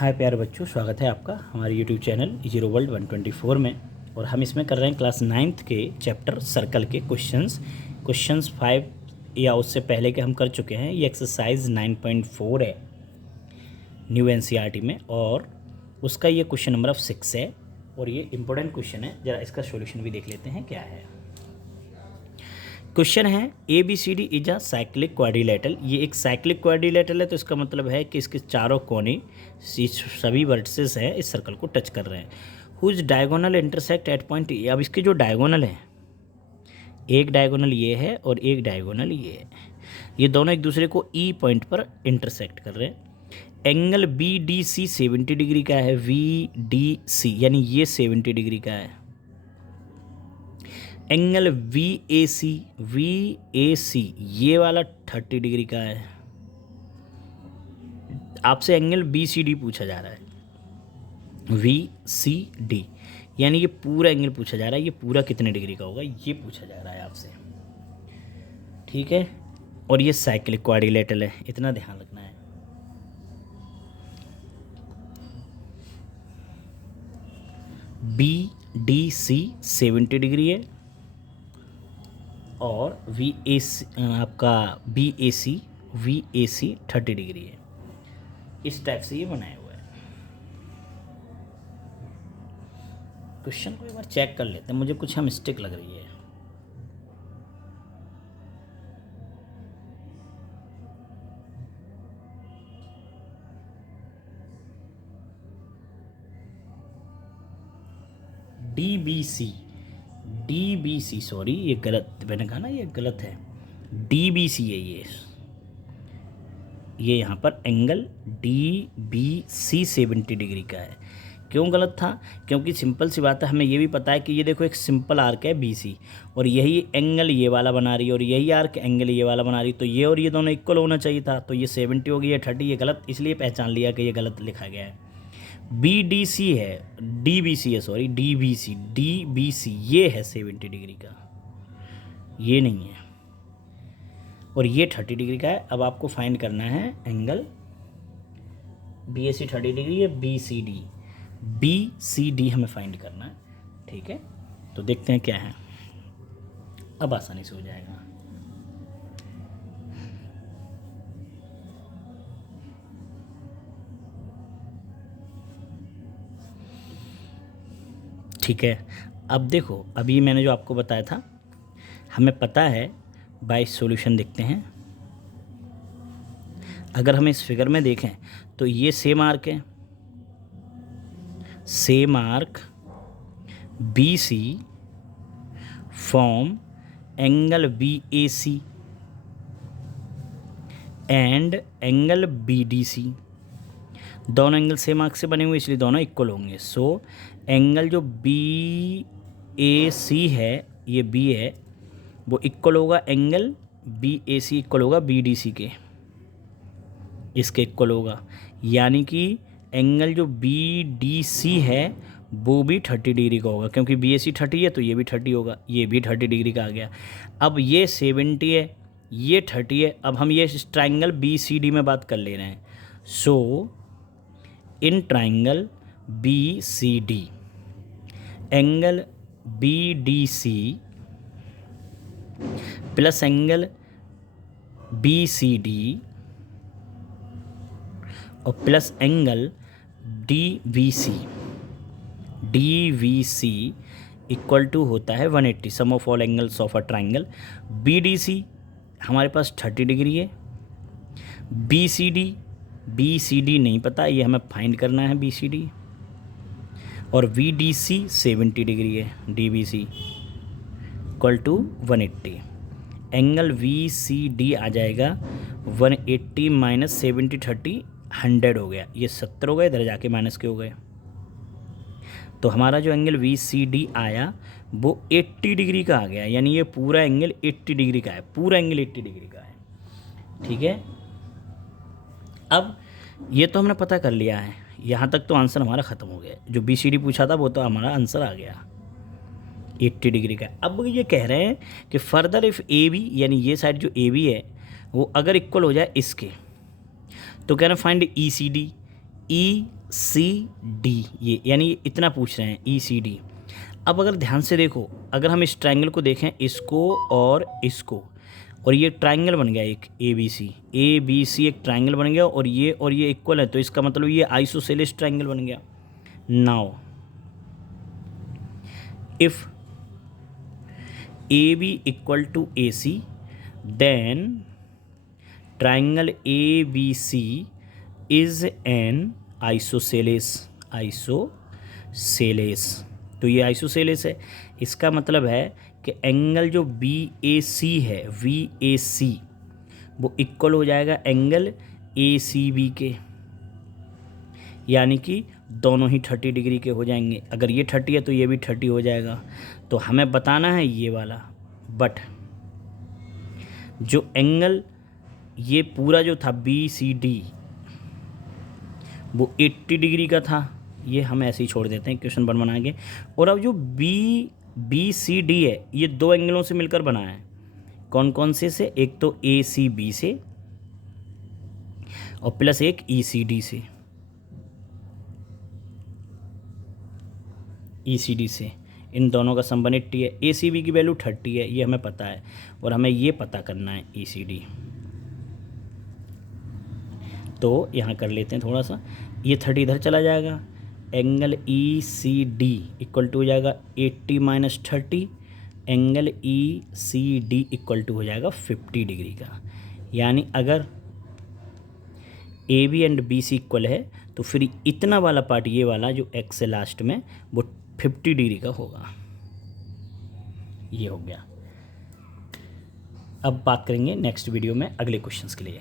हाय प्यारे बच्चों, स्वागत है आपका हमारे यूट्यूब चैनल जीरो वर्ल्ड 124 में। और हम इसमें कर रहे हैं क्लास 9th के चैप्टर सर्कल के क्वेश्चंस 5 या उससे पहले के हम कर चुके हैं। ये एक्सरसाइज 9.4 है न्यू एनसीईआरटी में, और उसका ये क्वेश्चन नंबर 6 है और ये इंपॉर्टेंट क्वेश्चन है। ज़रा इसका सॉल्यूशन भी देख लेते हैं क्या है। क्वेश्चन है ABCD is a cyclic quadrilateral. ये एक साइक्लिक क्वाड्रिलेटरल है, तो इसका मतलब है कि इसके चारों कोने सभी वर्टिसेस हैं इस सर्कल को टच कर रहे हैं। Whose diagonal intersect at point A. अब इसके जो डायगोनल हैं, एक डायगोनल ये है और एक डायगोनल ये है, ये दोनों एक दूसरे को E पॉइंट पर इंटरसेक्ट कर रहे हैं। एंगल BDC 70 डिग्री का है। VDC यानी ये 70 डिग्री का है। एंगल VAC ये वाला 30 डिग्री का है। आपसे एंगल BCD पूछा जा रहा है। VCD यानी ये पूरा एंगल पूछा जा रहा है। ये पूरा कितने डिग्री का होगा ये पूछा जा रहा है आपसे, ठीक है। और ये साइक्लिक क्वाड्रिलेटरल है, इतना ध्यान रखना है। BDC 70 डिग्री है और आपका VAC 30 डिग्री है। इस टाइप से ये बनाया हुआ है। क्वेश्चन को एक बार चेक कर लेते हैं, मुझे कुछ मिस्टेक लग रही है। DBC सॉरी, ये गलत, मैंने कहा ना ये गलत है। DBC है ये यहाँ पर एंगल DBC 70 डिग्री का है। क्यों गलत था? क्योंकि सिंपल सी बात है, हमें ये भी पता है कि ये देखो एक सिंपल आर्क है BC, और यही एंगल ये वाला बना रही है और यही आर्क एंगल ये वाला बना रही है, तो ये और ये दोनों इक्वल होना चाहिए था। तो ये 70 हो गई, ये 30, ये गलत, इसलिए पहचान लिया कि ये गलत लिखा गया है। BDC है, DBC है सॉरी, DBC ये है 70 डिग्री का, ये नहीं है, और ये 30 डिग्री का है। अब आपको फाइंड करना है एंगल BAC 30 डिग्री है, BCD हमें फाइंड करना है, ठीक है। तो देखते हैं क्या है, अब आसानी से हो जाएगा। ठीक है, अब देखो, अभी मैंने जो आपको बताया था, हमें पता है बाय सॉल्यूशन। देखते हैं, अगर हम इस फिगर में देखें तो ये सेम आर्क है, same arc BC form angle BAC and angle BDC। दोनों एंगल सेम आर्क से बने हुए, इसलिए दोनों इक्वल होंगे। सो एंगल जो BAC है, ये B है, वो इक्वल होगा एंगल BAC इक्वल होगा BDC के, इसके इक्वल होगा। यानी कि एंगल जो BDC है वो भी 30 डिग्री का होगा, क्योंकि BAC 30 है तो ये भी 30 होगा, ये भी 30 डिग्री का आ गया। अब ये 70 है, ये 30 है। अब हम ये ट्राइंगल BCD में बात कर ले रहे हैं। So in triangle BCD angle BDC plus angle BCD और plus angle DVC equal to होता है 180, sum of all angles of a triangle. BDC हमारे पास 30 डिग्री है। BCD नहीं पता, ये हमें फाइंड करना है BCD। और VDC 70 डिग्री है, DBC equal to 180। Angle VCD आ जाएगा 180 माइनस 70 30 100 हो गया, ये 70 हो गए, इधर जाके माइनस के हो गए। तो हमारा जो एंगल VCD आया वो 80 डिग्री का आ गया, यानी ये पूरा एंगल 80 डिग्री का है, पूरा एंगल 80 डिग्री का है, ठीक है। अब ये तो हमने पता कर लिया है, यहाँ तक तो आंसर हमारा ख़त्म हो गया। जो BCD पूछा था वो तो हमारा आंसर आ गया 80 डिग्री का। अब ये कह रहे हैं कि फर्दर इफ़ AB यानी ये साइड जो AB है वो अगर इक्वल हो जाए इसके, तो कह रहे हैं find ECD। E C D, ये यानी इतना पूछ रहे हैं ई सी डी। अब अगर ध्यान से देखो, अगर हम इस ट्रायंगल को देखें, इसको और इसको, और ये ट्रायंगल बन गया एक ए बी सी एक ट्रायंगल बन गया, और ये इक्वल है, तो इसका मतलब ये आइसोसेलेस ट्रायंगल बन गया। Now if A B equal to A C, then triangle A B C is an isosceles. तो ये आइसोसेलेस है, इसका मतलब है कि एंगल जो बी ए सी है, वी ए सी, वो इक्वल हो जाएगा एंगल ए सी बी के, यानी कि दोनों ही 30 डिग्री के हो जाएंगे। अगर ये 30 है तो ये भी 30 हो जाएगा। तो हमें बताना है ये वाला, बट जो एंगल ये पूरा जो था बी सी डी, वो 80 डिग्री का था, ये हम ऐसे ही छोड़ देते हैं क्वेश्चन बना के। और अब जो बी सी डी है, ये दो एंगलों से मिलकर बना है। कौन कौन से? एक तो ए सी बी से, और प्लस एक ई सी डी से। ई सी डी से इन दोनों का सम 180 है। ए सी बी की वैल्यू 30 है, ये हमें पता है, और हमें ये पता करना है ई सी डी। तो यहाँ कर लेते हैं थोड़ा सा, ये 30 इधर चला जाएगा, angle E C D equal to हो जाएगा 80 minus 30, angle E C D equal to हो जाएगा 50 डिग्री का। यानी अगर A B and B C equal है, तो फिर इतना वाला पार्ट, ये वाला जो एक्स है लास्ट में, वो 50 डिग्री का होगा। ये हो गया। अब बात करेंगे नेक्स्ट वीडियो में अगले क्वेश्चंस के लिए।